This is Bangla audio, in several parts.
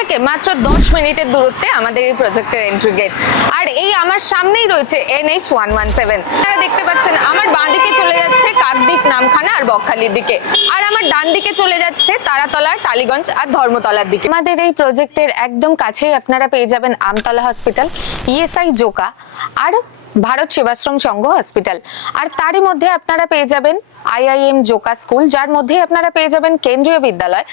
থেকে মাত্র 10 মিনিটের দূরত্বে আমাদের এই প্রজেক্টের এন্ট্রি গেট। আর এই আমার সামনেই রয়েছে NH117। আপনারা দেখতে পাচ্ছেন আমার বাঁ দিকে চলে যাচ্ছে কাকদ্বীপ, নামখানা আর বকখালির দিকে, আর আমার ডান দিকে চলে যাচ্ছে তারাতলা, টালিগঞ্জ আর ধর্মতলার দিকে। আমাদের এই প্রজেক্টের একদম কাছেই আপনারা পেয়ে যাবেন আমতলা হসপিটাল, ESI জোকা আর ভারত সেবাশ্রম সংঘ হসপিটাল। আর তারই মধ্যে আপনারা পেয়ে যাবেন IIM জোকা স্কুল, যার মধ্যে আপনারা পেয়ে যাবেন কেন্দ্রীয় বিদ্যালয়,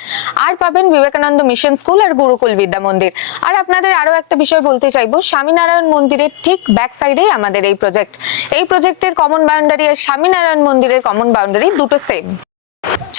আর পাবেন বিবেকানন্দ মিশন স্কুল আর গুরুকুল বিদ্যা মন্দির। আর আপনাদের আরো একটা বিষয় বলতে চাইবো, স্বামীনারায়ণ মন্দিরের ঠিক ব্যাক সাইডেই আমাদের এই প্রজেক্ট। এই প্রজেক্টের কমন বাউন্ডারি আর স্বামীনারায়ণ মন্দিরের কমন বাউন্ডারি দুটো সেম।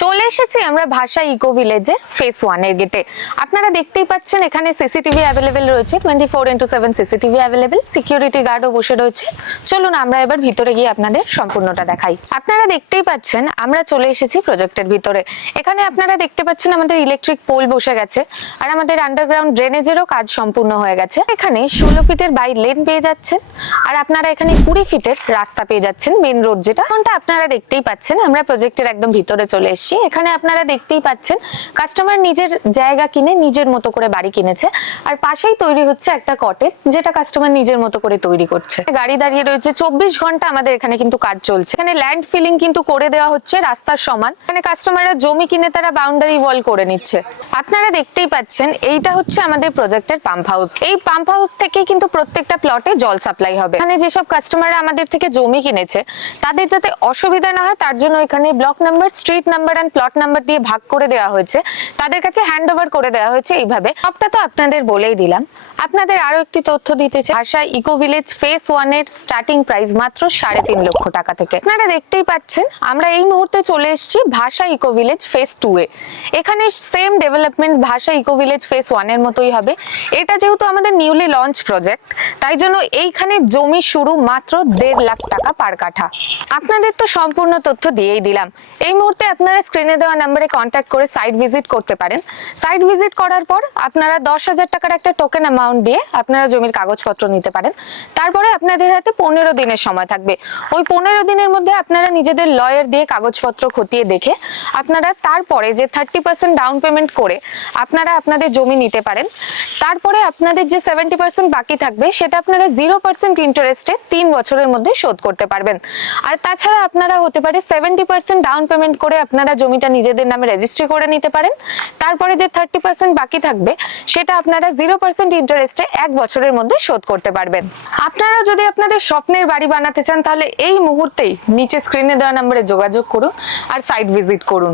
চলে এসেছি আমরা ভাষা ইকো ভিলেজের ফেস 1 এর গেটে। আপনারা দেখতেই পাচ্ছেন এখানে সিসিটিভি অ্যাভেলেবেল রয়েছে, 24x7 সিসিটিভি অ্যাভেলেবেল, সিকিউরিটি গার্ডও বসে রয়েছে। চলুন আমরা এবার ভিতরে গিয়ে আপনাদের সম্পূর্ণটা দেখাই। আপনারা দেখতেই পাচ্ছেন আমরা চলে এসেছি প্রজেক্টের ভিতরে। এখানে আপনারা দেখতে পাচ্ছেন আমাদের ইলেকট্রিক পোল বসে গেছে, আর আমাদের আন্ডারগ্রাউন্ড ড্রেনেজেরও কাজ সম্পূর্ণ হয়ে গেছে। এখানে 16 ফিটের বাই লেন পেয়ে যাচ্ছেন, আর আপনারা এখানে 20 ফিটের রাস্তা পেয়ে যাচ্ছেন, মেন রোড যেটা। কোনটা আপনারা দেখতেই পাচ্ছেন আমরা প্রজেক্টের একদম ভিতরে চলে এসেছি। এখানে আপনারা দেখতেই পাচ্ছেন কাস্টমার নিজের জায়গা কিনে নিজের মতো করে বাড়ি কিনেছে, আর পাশেই তৈরি হচ্ছে একটা কটেজ, যেটা কাস্টমার নিজের মতো করে তৈরি করছে। গাড়ি দাঁড়িয়ে রয়েছে 24 ঘন্টা, আমাদের এখানে কিন্তু কাজ চলছে। এখানে ল্যান্ড ফিলিং কিন্তু করে দেওয়া হচ্ছে রাস্তার সমান। এখানে কাস্টমাররা জমি কিনে তারা বাউন্ডারি ওয়াল করে নিচ্ছে। আপনারা দেখতেই পাচ্ছেন এইটা হচ্ছে আমাদের প্রজেক্টের পাম্প হাউস। এই পাম্প হাউস থেকে কিন্তু প্রত্যেকটা প্লটে জল সাপ্লাই হবে। এখানে যেসব কাস্টমাররা আমাদের থেকে জমি কিনেছে তাদের যাতে অসুবিধা না হয় তার জন্য এখানে block number, street number and plot number দিয়ে ভাগ করে দেওয়া হয়েছে, তাদের কাছে হ্যান্ড ওভার করে দেওয়া হয়েছে। এইভাবে সবটা তো আপনাদের বলেই দিলাম। আপনাদের আরো একটি তথ্য দিতে চাই, ভাষা ইকো ভিলেজ ফেস 1 এর স্টার্টিং প্রাইস মাত্র 3.5 লক্ষ টাকা থেকে। আপনারা দেখতেই পাচ্ছেন আমরা এই মুহূর্তে চলে এসেছি ভাষা ইকো ভিলেজ ফেস 2 এ। এখানে সেম ডেভেলপমেন্ট ভাষা ইকো ভিলেজ ফেস 1 এর মতোই হবে। এটা যেহেতু আমাদের নিউলি লঞ্চ প্রজেক্ট, তাই জন্য এইখানে জমি শুরু মাত্র 1.5 লাখ টাকা পার কাঠা। আপনাদের তো সম্পূর্ণ তথ্য দিয়েই দিলাম। এই মুহূর্তে আপনারা স্ক্রিনে দেওয়া নম্বরে কন্ট্যাক্ট করে সাইট ভিজিট করতে পারেন। সাইট ভিজিট করার পর আপনারা 10,000 টাকার একটা টোকেন অ্যামাউন্ট দিয়ে আপনারা জমির কাগজপত্র নিতে পারেন। তারপরে আপনাদের হাতে 15 দিনের সময় থাকবে। ওই 15 দিনের মধ্যে আপনারা নিজেদের লয়ার দিয়ে কাগজপত্র খতিয়ে দেখে আপনারা তারপরে যে 30% ডাউন পেমেন্ট করে আপনারা আপনাদের জমি নিতে পারেন। তারপরে আপনাদের যে 70% বাকি থাকবে সেটা আপনারা 0% ইন্টারেস্টে 3 বছরের মধ্যে শোধ করতে পারবেন। আর তাছাড়া আপনারা হতে পারে 70% ডাউন পেমেন্ট করে আপনারা জমিটা নিজেদের নামে রেজিস্ট্রি করে নিতে পারেন। তারপরে যে 30% বাকি থাকবে সেটা আপনারা 0% ইন্টারেস্টে 1 বছরের মধ্যে শোধ করতে পারবেন। আপনারা যদি আপনাদের স্বপ্নের বাড়ি বানাতে চান তাহলে এই মুহূর্তেই নিচে স্ক্রিনে দেওয়া নম্বরে যোগাযোগ করুন আর সাইট ভিজিট করুন।